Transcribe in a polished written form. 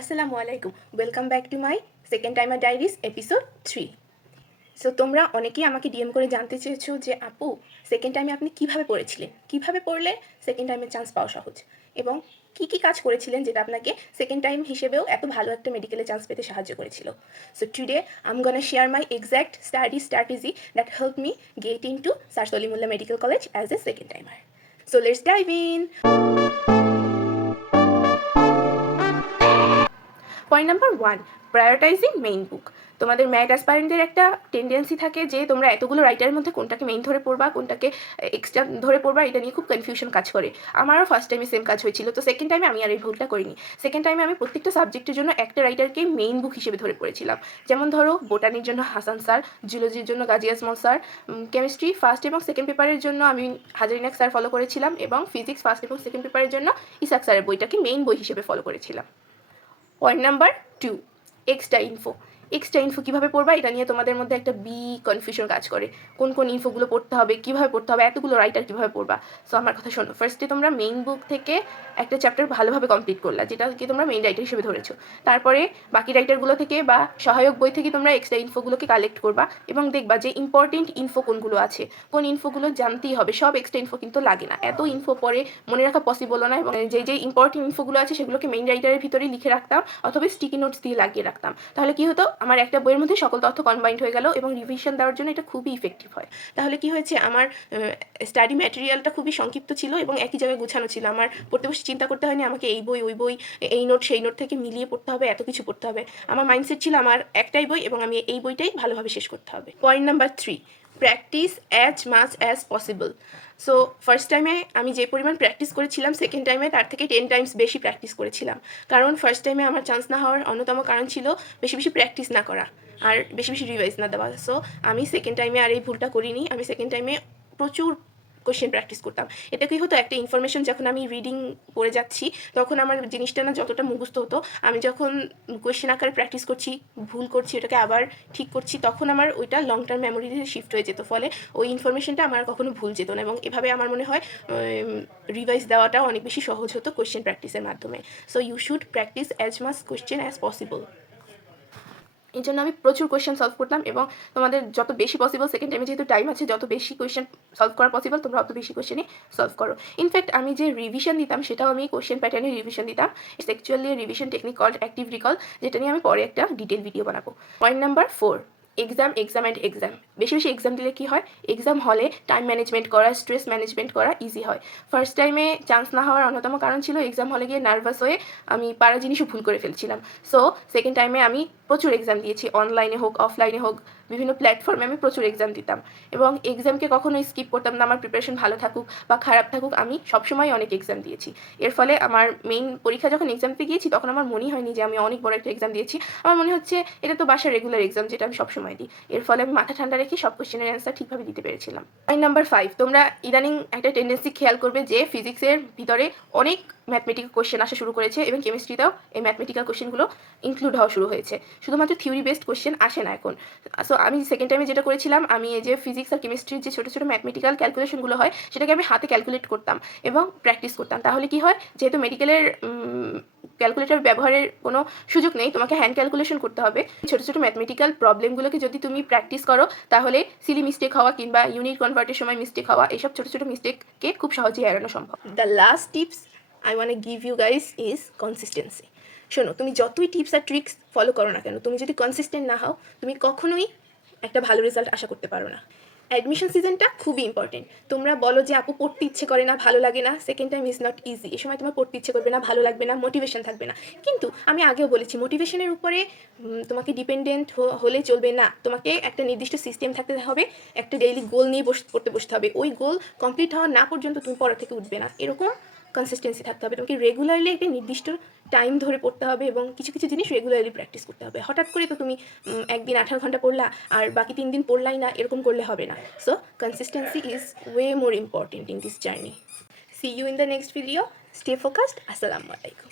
আসসালামু আলাইকুম, welcome back to my second timer diaries episode 3। So তোমরা অনেকেই আমাকে ডিএম করে জানতে চেয়েছো যে আপু, সেকেন্ড টাইমে আপনি কিভাবে পড়েছিলেন, কিভাবে পড়লে সেকেন্ড টাইমে চান্স পাওয়া সহজ, এবং কী কাজ করেছিলেন যেটা আপনাকে সেকেন্ড টাইম হিসেবেও এত ভালো একটা মেডিকেলে চান্স পেতে সাহায্য করেছিল। So today I am gonna share my exact study strategy that help me get into sir Salimullah medical college as a second timer. So let's dive in. Point number 1, prioritising main book. তোমাদের math অ্যাসপারেন্টদের একটা tendency থাকে যে তোমরা এতগুলো রাইটারের মধ্যে কোনটাকে main ধরে পড়বা, কোনটাকে এক্সট্রা ধরে পড়বা, এটা নিয়ে খুব কনফিউশন কাজ করে। আমারও ফার্স্ট টাইমে সেম কাজ হয়েছিল, তো সেকেন্ড টাইমে আমি আর এই ভুলটা করিনি। সেকেন্ড টাইমে আমি প্রত্যেকটা সাবজেক্টের জন্য একটা রাইটারকে মেইন বুক হিসেবে ধরে পড়েছিলাম। যেমন ধরো, বোটানির জন্য হাসান স্যার, জুলজির জন্য Gazi Ajmal sir, chemistry first এবং সেকেন্ড পেপারের জন্য আমি হাজারিনাক স্যার ফলো করেছিলাম, এবং ফিজিক্স ফার্স্ট এবং সেকেন্ড পেপারের জন্য ইসাক স্যারের বইটাকে মেইন বই হিসেবে ফলো করেছিলাম। Point number 2, extra info. Extra info কীভাবে পড়বা, এটা নিয়ে তোমাদের মধ্যে একটা কনফিউশন কাজ করে। কোন কোন ইনফোগুলো পড়তে হবে, কীভাবে পড়তে হবে, এতগুলো রাইটার কীভাবে পড়বা। সো আমার কথা শোনো, ফার্স্টে তোমরা মেইন বুক থেকে একটা চ্যাপ্টার ভালোভাবে কমপ্লিট করলা, যেটাকে তোমরা মেইন রাইটার হিসেবে ধরেছো। তারপরে বাকি রাইটারগুলো থেকে বা সহায়ক বই থেকে তোমরা এক্সট্রা ইনফোগুলোকে কালেক্ট করবা এবং দেখবা যে ইম্পর্টেন্ট ইনফো কোনগুলো আছে, কোন ইনফোগুলো জানতেই হবে। সব এক্সট্রা ইনফো কিন্তু লাগে না, এত ইনফো পরে মনে রাখা পসিবলও না, এবং যে ইম্পর্টেন্ট ইনফোগুলো আছে সেগুলোকে মেইন রাইটারের ভিতরেই লিখে রাখতাম অথবা স্টিকি নোটস দিয়ে লাগিয়ে রাখতাম। তাহলে কি হতো, আমার একটা বইয়ের মধ্যে সকল তথ্য কম্বাইন্ড হয়ে গেল এবং রিভিশন দেওয়ার জন্য এটা খুবই ইফেক্টিভ হয়। তাহলে কি হয়েছে, আমার স্টাডি ম্যাটেরিয়ালটা খুবই সংক্ষিপ্ত ছিল এবং একই জায়গায় গোছানো ছিল। আমার পড়তে বসে চিন্তা করতে হয়নি আমাকে এই বই ওই বই, এই নোট সেই নোট থেকে মিলিয়ে পড়তে হবে, এত কিছু পড়তে হবে। আমার মাইন্ডসেট ছিল আমার একটাই বই এবং আমি এই বইটাই ভালোভাবে শেষ করতে হবে। Point number 3, practice as much as possible. So first টাইমে আমি যে পরিমাণ প্র্যাকটিস করেছিলাম, সেকেন্ড টাইমে তার থেকে 10 টাইমস বেশি প্র্যাকটিস করেছিলাম। কারণ ফার্স্ট টাইমে আমার চান্স না হওয়ার অন্যতম কারণ ছিল বেশি বেশি প্র্যাকটিস না করা আর বেশি বেশি রিভাইজ না দেওয়া। সো আমি সেকেন্ড টাইমে আর এই ভুলটা করিনি। আমি সেকেন্ড টাইমে প্রচুর কোশ্চেন প্র্যাকটিস করতাম। এটা কি হতো, একটা ইনফরমেশন যখন আমি রিডিং পড়ে যাচ্ছি তখন আমার জিনিসটা না যতটা মুখস্থ হতো, আমি যখন কোশ্চেন আকারে প্র্যাকটিস করছি, ভুল করছি, ওটাকে আবার ঠিক করছি, তখন আমার ওইটা লং টার্ম মেমোরিতে শিফট হয়ে যেত। ফলে ওই ইনফরমেশনটা আমার কখনো ভুল যেত না, এবং এভাবে আমার মনে হয় রিভাইজ দেওয়াটাও অনেক বেশি সহজ হতো কোশ্চেন প্র্যাকটিসের মাধ্যমে। So you should practise as much question as possible. এই জন্য আমি প্রচুর কোয়েশ্চেন সলভ করতাম, এবং তোমাদের যত বেশি পসিবল, সেকেন্ড টাইমে যেহেতু টাইম আছে, যত বেশি কোয়েশ্চেন সলভ করা পসিবল তোমরা অত বেশি কোয়েশ্চেনই সলভ করো। ইনফ্যাক্ট আমি যে রিভিশন দিতাম সেটাও আমি কোয়েশ্চেন প্যাটার্নে রিভিশন দিতাম। It's actually revision technique called active recall, যেটা নিয়ে আমি পরে একটা ডিটেল ভিডিও বানাবো। Point number 4, exam and exam. বেশি বেশি এক্সাম দিলে কি হয়, এক্সাম হলে টাইম ম্যানেজমেন্ট করা, স্ট্রেস ম্যানেজমেন্ট করা ইজি হয়। ফার্স্ট টাইমে চান্স না হওয়ার অন্যতম কারণ ছিল এক্সাম হলে গিয়ে নার্ভাস হয়ে আমি পারা জিনিসও ভুল করে ফেলছিলাম। সো সেকেন্ড টাইমে আমি প্রচুর এক্সাম দিয়েছি, অনলাইনে হোক অফলাইনে হোক, বিভিন্ন প্ল্যাটফর্মে আমি প্রচুর এক্সাম দিতাম, এবং এক্সামকে কখনোই স্কিপ করতাম না। আমার প্রিপারেশন ভালো থাকুক বা খারাপ থাকুক, আমি সবসময় অনেক এক্সাম দিয়েছি। এর ফলে আমার মেইন পরীক্ষা যখন এক্সাম দিতে গিয়েছি তখন আমার মনেই হয়নি যে আমি অনেক বড় একটা এক্সাম দিয়েছি। আমার মনে হচ্ছে এটা তো বাসার রেগুলার এক্সাম, যেটা আমি সবসময় দিই। এর ফলে আমি মাথা ঠান্ডা রেখে সব কোশ্চেনের অ্যান্সার ঠিকভাবে দিতে পেরেছিলাম। পয়েন্ট নাম্বার 5, তোমরা ইদানিং একটা টেন্ডেন্সি খেয়াল করবে যে ফিজিক্সের ভিতরে অনেক ম্যাথমেটিক্যাল কোশ্চেন আসা শুরু করেছে, এবং কেমিস্ট্রিতেও এই ম্যাথমেটিক্যাল কোশ্চেনগুলো ইনক্লুড হওয়া শুরু হয়েছে। শুধুমাত্র থিওরি বেসড কোশ্চেন আসে না এখন। সো আমি সেকেন্ড টাইমে যেটা করেছিলাম, আমি এই যে ফিজিক্স আর কেমিস্ট্রির যে ছোটো ছোটো ম্যাথমেটিক্যাল ক্যালকুলেশনগুলো হয় সেটাকে আমি হাতে ক্যালকুলেট করতাম এবং প্র্যাকটিস করতাম। তাহলে কি হয়, যেহেতু মেডিকেলের ক্যালকুলেটর ব্যবহারের কোনো সুযোগ নেই, তোমাকে হ্যান্ড ক্যালকুলেশন করতে হবে। ছোটো ছোটো ম্যাথমেটিক্যাল প্রবলেমগুলোকে যদি তুমি প্র্যাকটিস করো, তাহলে সিলি মিস্টেক হওয়া কিংবা ইউনিট কনভার্টের সময় মিস্টেক হওয়া, এইসব ছোটো ছোটো মিস্টেককে খুব সহজেই এড়ানো সম্ভব। The last tips I want give you guys is consistency. শোনো, তুমি যতই টিপস আর ট্রিক্স ফলো করো না কেন, তুমি যদি কনসিস্টেন্ট না হও, তুমি কখনোই একটা ভালো রেজাল্ট আশা করতে পারো না। অ্যাডমিশন সিজনটা খুবই ইম্পর্টেন্ট। তোমরা বলো যে আপু পড়তে ইচ্ছে করে না, ভালো লাগে না, second time is not easy. এ সময় তোমার পড়তে ইচ্ছে করবে না, ভালো লাগবে না, মোটিভেশন থাকবে না। কিন্তু আমি আগেও বলেছি, মোটিভেশনের উপরে তোমাকে ডিপেন্ডেন্ট হলে চলবে না। তোমাকে একটা নির্দিষ্ট সিস্টেম থাকতে হবে, একটা ডেইলি গোল নিয়ে পড়তে বসতে হবে। ওই গোল কমপ্লিট হওয়া না পর্যন্ত তুমি পড়া থেকে উঠবে না, এরকম কনসিস্টেন্সি থাকতে হবে। তোমাকে রেগুলারলি একটা নির্দিষ্ট টাইম ধরে পড়তে হবে এবং কিছু কিছু জিনিস রেগুলারলি প্র্যাকটিস করতে হবে। হঠাৎ করে তো তুমি একদিন 18 ঘন্টা পড়লা আর বাকি 3 দিন পড়লাই না, এরকম করলে হবে না। So consistency is way more important in this journey. See you in the next video. Stay focused. Assalamu alaikum.